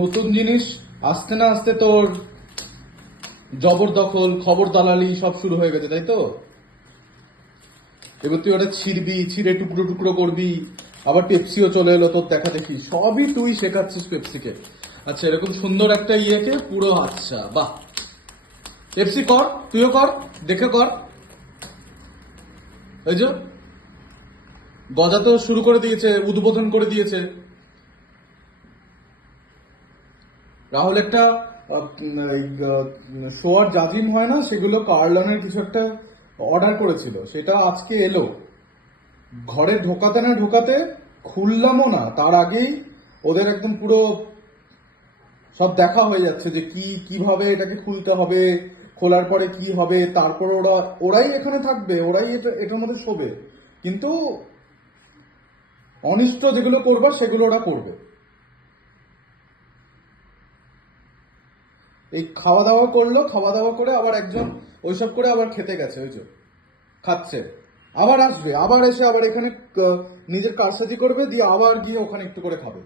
নতুন জিনিস আসতে না আসতে তোর জবরদখল, খবর দালালি সব শুরু হয়ে গেছে, তাই তো? এবার তুই ওটা ছিঁড়বি, ছিঁড়ে টুকরো টুকরো করবি, আবার পেপসিও চলে এলো তোর দেখা দেখি, সবই তুই শেখাচ্ছিস পেপসিকে। আচ্ছা, এরকম সুন্দর একটা ইয়েকে পুরো, আচ্ছা বাহ, পেপসি কর, তুইও কর, দেখে কর। এই যে গজা তো শুরু করে দিয়েছে, উদ্বোধন করে দিয়েছে রাহুল। একটা শোয়ার জাজিম হয় না, সেগুলো কার্লনের কিছু একটা অর্ডার করেছিল, সেটা আজকে এলো। ঘরে ঢোকাতে না ঢোকাতে, খুললামও না তার আগেই ওদের একদম পুরো সব দেখা হয়ে যাচ্ছে যে কি কিভাবে এটাকে খুলতে হবে, খোলার পরে কি হবে, তারপর ওরাই এখানে থাকবে, ওরাই এটার মধ্যে শোবে, কিন্তু অনিষ্ট যেগুলো করবার সেগুলো ওরা করবে। এই খাওয়া দাওয়া করলো, খাওয়া দাওয়া করে আবার একজন ওইসব করে আবার খেতে গেছে, ওই যে খাচ্ছে, আবার আসবে, আবার এসে আবার এখানে নিজের কারসাজি করবে, দিয়ে আবার গিয়ে ওখানে একটু করে খাবে।